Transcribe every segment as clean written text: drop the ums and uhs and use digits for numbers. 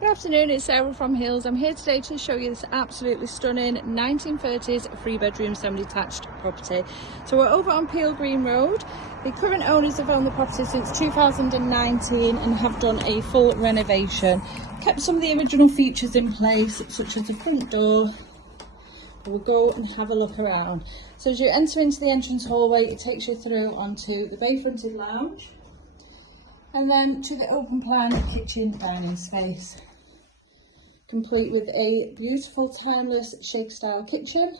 Good afternoon, it's Sarah from Hills. I'm here today to show you this absolutely stunning 1930s 3-bedroom semi-detached property. So we're over on Peel Green Road. The current owners have owned the property since 2019 and have done a full renovation. Kept some of the original features in place, such as the front door. We'll go and have a look around. So as you enter into the entrance hallway, it takes you through onto the bay-fronted lounge and then to the open plan kitchen dining space, complete with a beautiful timeless shake style kitchen,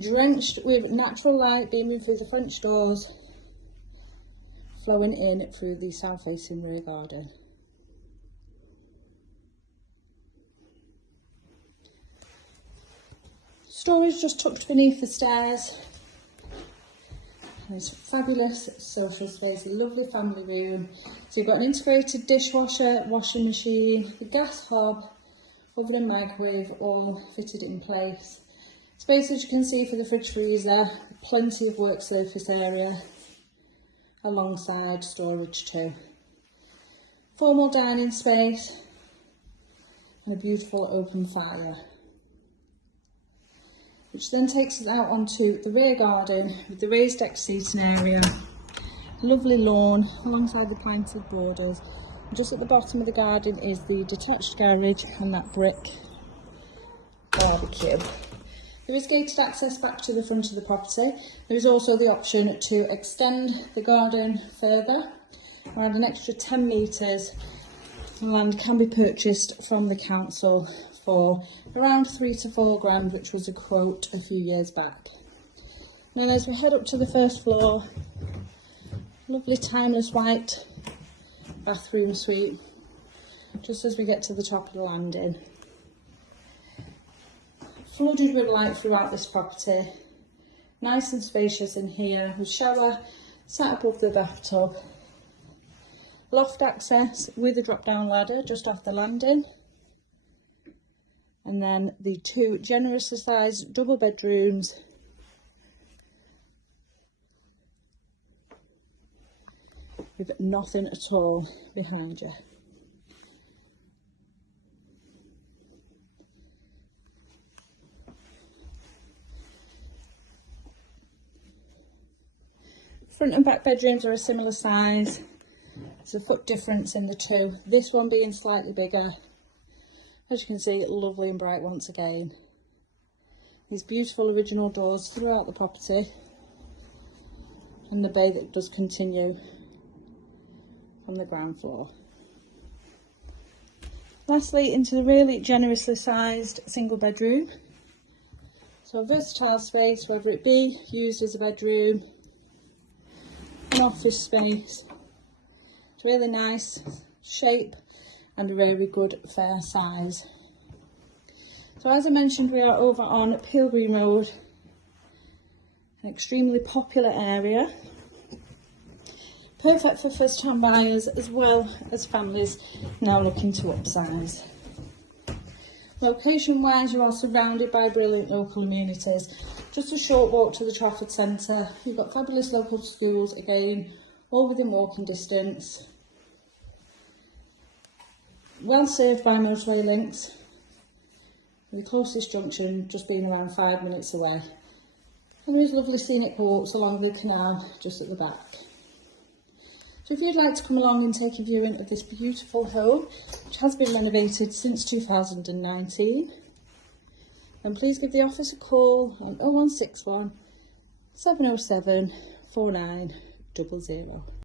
drenched with natural light beaming through the French doors, flowing in through the south facing rear garden. Storage just tucked beneath the stairs. There's fabulous social space, a lovely family room. So you've got an integrated dishwasher, washing machine, the gas hob, oven and microwave all fitted in place. Space, as you can see, for the fridge freezer, plenty of work surface area alongside storage too. Formal dining space and a beautiful open fire, which then takes us out onto the rear garden with the raised deck seating area, lovely lawn alongside the planted borders. And just at the bottom of the garden is the detached garage and that brick barbecue. There is gated access back to the front of the property. There is also the option to extend the garden further, around an extra 10 metres. The land can be purchased from the council for around 3 to 4 grand, which was a quote a few years back. Then as we head up to the first floor, lovely timeless white bathroom suite, just as we get to the top of the landing. Flooded with light throughout this property, nice and spacious in here, with shower sat above the bathtub, loft access with a drop down ladder just off the landing, and then the 2 generously sized double bedrooms with nothing at all behind you. Front and back bedrooms are a similar size. There's a foot difference in the two, this one being slightly bigger. As you can see, lovely and bright once again. These beautiful original doors throughout the property, and the bay that does continue from the ground floor. Lastly, into the really generously sized single bedroom. So a versatile space, whether it be used as a bedroom, an office space. It's really nice shape and a very good fair size. So as I mentioned, we are over on Peel Green Road, an extremely popular area, perfect for first time buyers as well as families now looking to upsize. Location wise, you are surrounded by brilliant local amenities, just a short walk to the Trafford Centre. You've got fabulous local schools, again all within walking distance. Well served by motorway links, with the closest junction just being around 5 minutes away. And there is lovely scenic walks along the canal just at the back. So if you'd like to come along and take a viewing of this beautiful home, which has been renovated since 2019, then please give the office a call on 0161 707 4900.